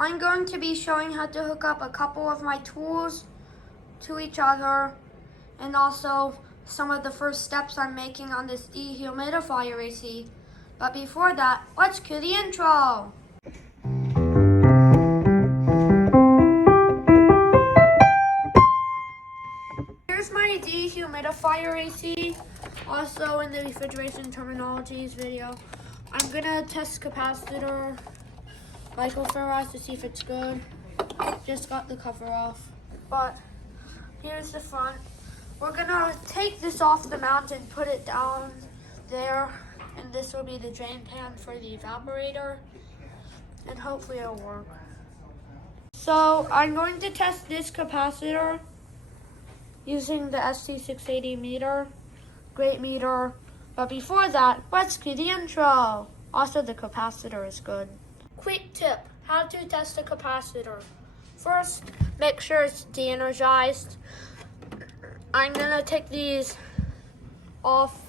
I'm going to be showing how to hook up a couple of my tools to each other, and also some of the first steps I'm making on this dehumidifier AC. But before that, let's cue the intro. Here's my dehumidifier AC, also in the refrigeration terminologies video. I'm gonna test capacitor microfarad to see if it's good. Just got the cover off, but here's the front. We're gonna take this off the mount and put it down there, and this will be the drain pan for the evaporator, and hopefully it'll work. So I'm going to test this capacitor using the ST680 meter, great meter. But before that, let's cue the intro. Also, the capacitor is good. Quick tip, how to test a capacitor. First, make sure it's de-energized. I'm gonna take these off.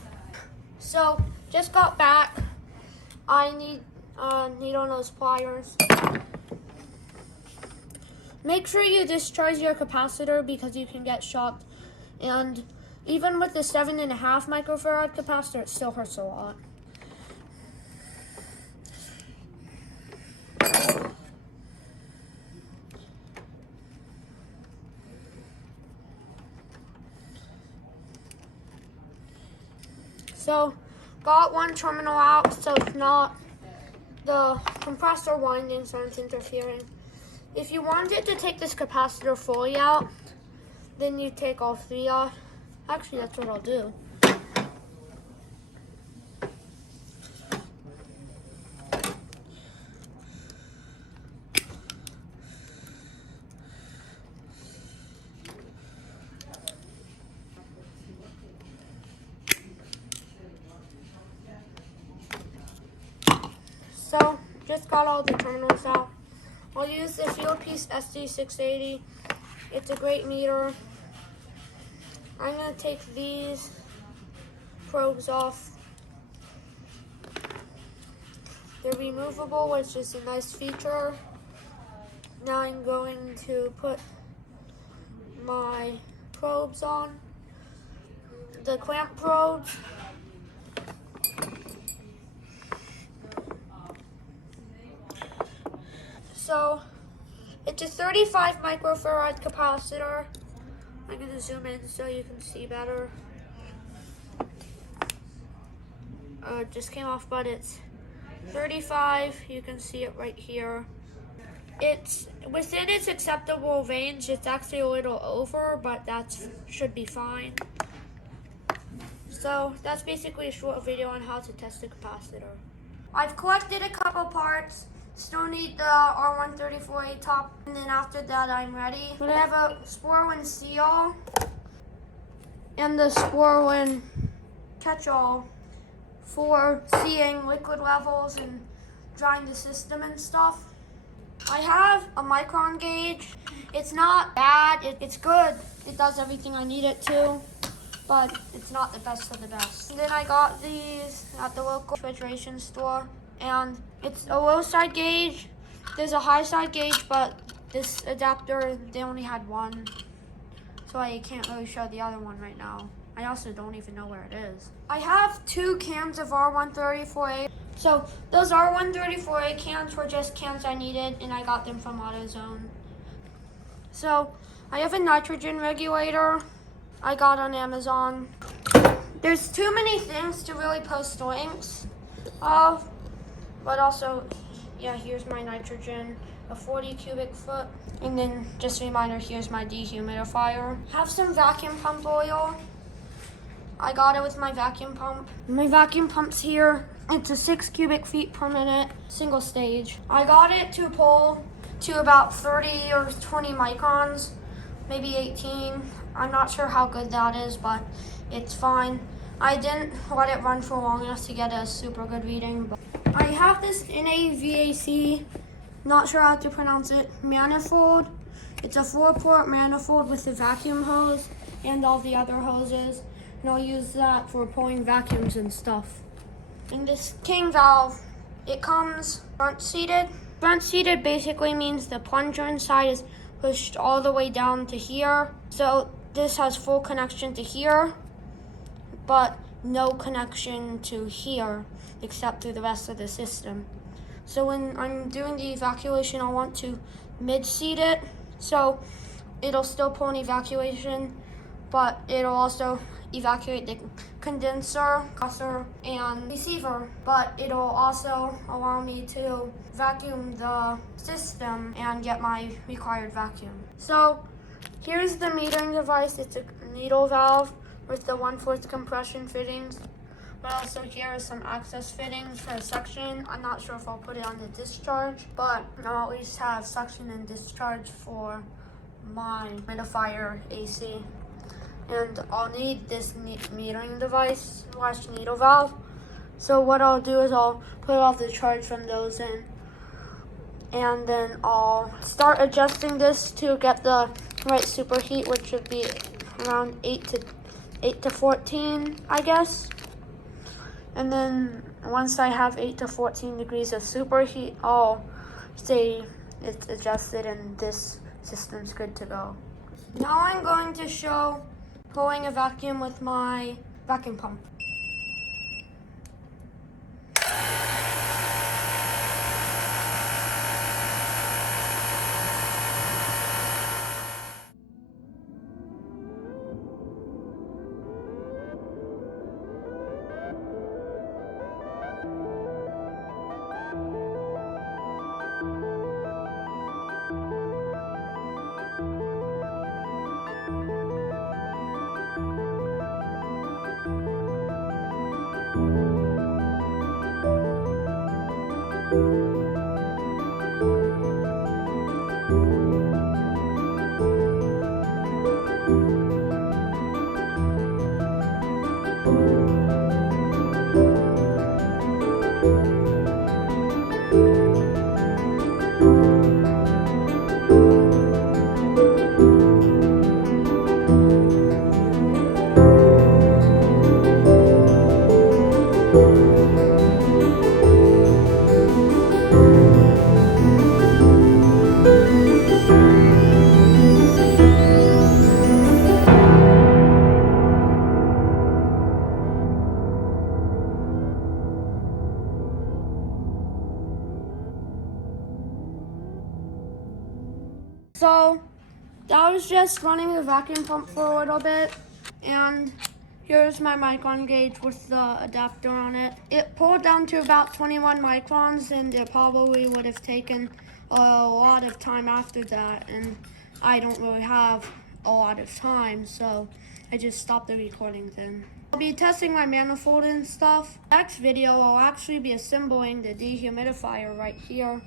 So, just got back. I need needle nose pliers. Make sure you discharge your capacitor because you can get shocked. And even with the 7.5 microfarad capacitor, it still hurts a lot. So, got one terminal out, so it's not the compressor windings aren't interfering. If you wanted to take this capacitor fully out, then you take all three off. Actually, that's what I'll do. So, just got all the terminals out. I'll use the Fieldpiece SD680. It's a great meter. I'm going to take these probes off. They're removable, which is a nice feature. Now I'm going to put my probes on. The clamp probes. So, it's a 35 microfarad capacitor. I'm going to zoom in so you can see better. It just came off, but it's 35. You can see it right here. It's within its acceptable range. It's actually a little over, but that should be fine. So, that's basically a short video on how to test a capacitor. I've collected a couple parts. Still need the R134A top, and then after that I'm ready. But I have a Sporwin seal and the Sporwin catch-all for seeing liquid levels and drying the system and stuff. I have a micron gauge. It's not bad, it's good. It does everything I need it to, but it's not the best of the best. And then I got these at the local refrigeration store. And it's a low side gauge. There's a high side gauge, but this adapter, they only had one. So I can't really show the other one right now. I also don't even know where it is. I have 2 cans of R134A. So those R134A cans were just cans I needed, and I got them from AutoZone. So I have a nitrogen regulator I got on Amazon. There's too many things to really post links of. But also, yeah, here's my nitrogen, a 40 cubic foot. And then just a reminder, here's my dehumidifier. Have some vacuum pump oil. I got it with my vacuum pump. My vacuum pump's here. It's a 6 cubic feet per minute, single stage. I got it to pull to about 30 or 20 microns, maybe 18. I'm not sure how good that is, but it's fine. I didn't let it run for long enough to get a super good reading. But I have this NAVAC, not sure how to pronounce it, manifold. It's a 4-port manifold with a vacuum hose and all the other hoses. And I'll use that for pulling vacuums and stuff. And this king valve, it comes front seated. Front seated basically means the plunger inside is pushed all the way down to here. So this has full connection to here, but no connection to here except through the rest of the system. So when I'm doing the evacuation, I want to mid-seat it, so it'll still pull an evacuation, but it'll also evacuate the condenser, compressor, and receiver, but it'll also allow me to vacuum the system and get my required vacuum. So here's the metering device. It's a needle valve with the 1/4 compression fittings. But also here is some access fittings for a suction. I'm not sure if I'll put it on the discharge, but I'll at least have suction and discharge for my dehumidifier AC. And I'll need this metering device / needle valve. So what I'll do is I'll put all the charge from those in, and then I'll start adjusting this to get the right superheat, which should be around 8 to 14, I guess. And then once I have 8 to 14 degrees of superheat, I'll say it's adjusted and this system's good to go. Now I'm going to show pulling a vacuum with my vacuum pump. So that was just running the vacuum pump for a little bit, and here's my micron gauge with the adapter on it. It pulled down to about 21 microns, and it probably would have taken a lot of time after that, and I don't really have a lot of time, so I just stopped the recording then. I'll be testing my manifold and stuff. Next video, I'll actually be assembling the dehumidifier right here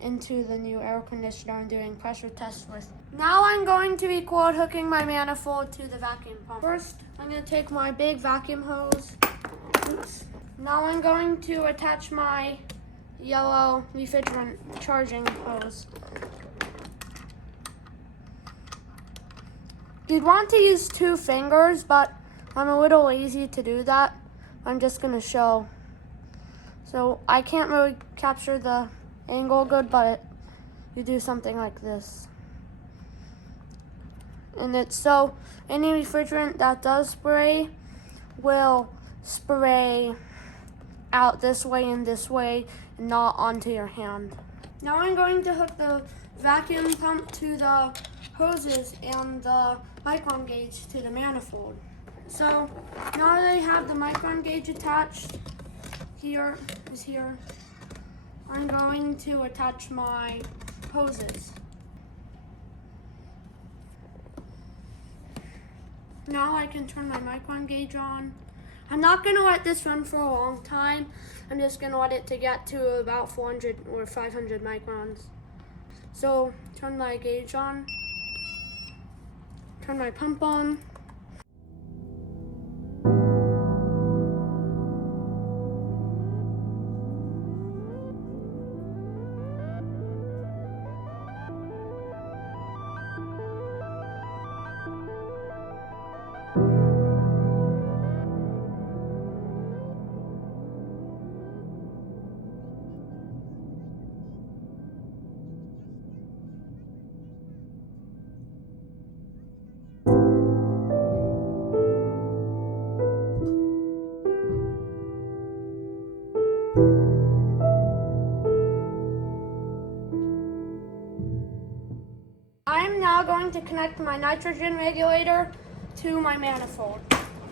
into the new air conditioner and doing pressure tests with. Now I'm going to record hooking my manifold to the vacuum pump. First, I'm going to take my big vacuum hose. Oops. Now I'm going to attach my yellow refrigerant charging hose. You'd want to use 2 fingers, but I'm a little lazy to do that. I'm just going to show. So I can't really capture the angle good, but you do something like this. And it's so any refrigerant that does spray will spray out this way and this way, and not onto your hand. Now I'm going to hook the vacuum pump to the hoses and the micron gauge to the manifold. So now that I have the micron gauge attached, here, I'm going to attach my hoses. Now I can turn my micron gauge on. I'm not going to let this run for a long time. I'm just going to let it to get to about 400 or 500 microns. So turn my gauge on, turn my pump on. now going to connect my nitrogen regulator to my manifold.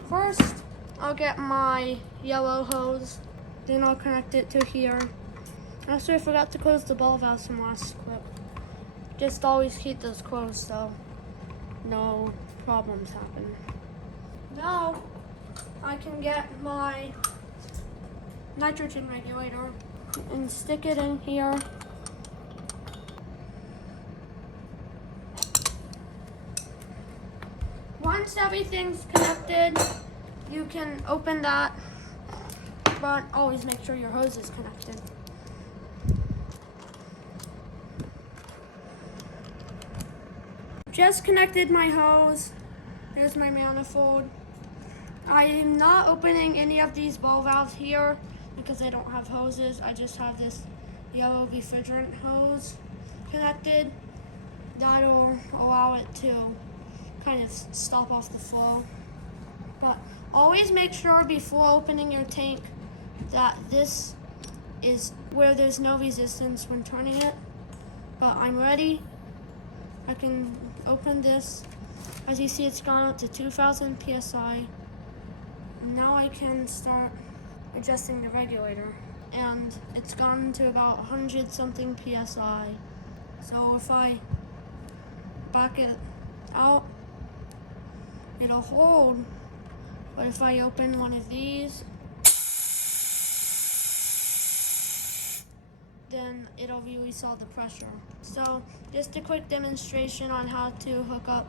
First, I'll get my yellow hose, then I'll connect it to here. Also, I forgot to close the ball valves from last clip. Just always keep those closed so no problems happen. Now, I can get my nitrogen regulator and stick it in here. Once everything's connected, you can open that, but always make sure your hose is connected. Just connected my hose. There's my manifold. I am not opening any of these ball valves here because I don't have hoses. I just have this yellow refrigerant hose connected. That'll allow it to kind of stop off the flow. But always make sure before opening your tank that this is where there's no resistance when turning it. But I'm ready. I can open this. As you see, it's gone up to 2,000 PSI. Now I can start adjusting the regulator. And it's gone to about 100 something PSI. So if I back it out, it'll hold. But if I open one of these, then it'll release all the pressure. So just a quick demonstration on how to hook up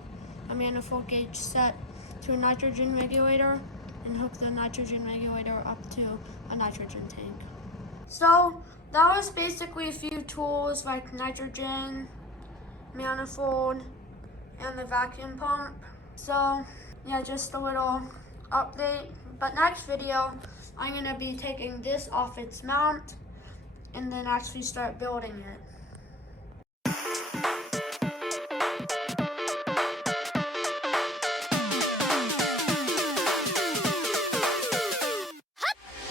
a manifold gauge set to a nitrogen regulator and hook the nitrogen regulator up to a nitrogen tank. So that was basically a few tools like nitrogen, manifold, and the vacuum pump. So yeah, just a little update. But next video, I'm gonna be taking this off its mount and then actually start building it.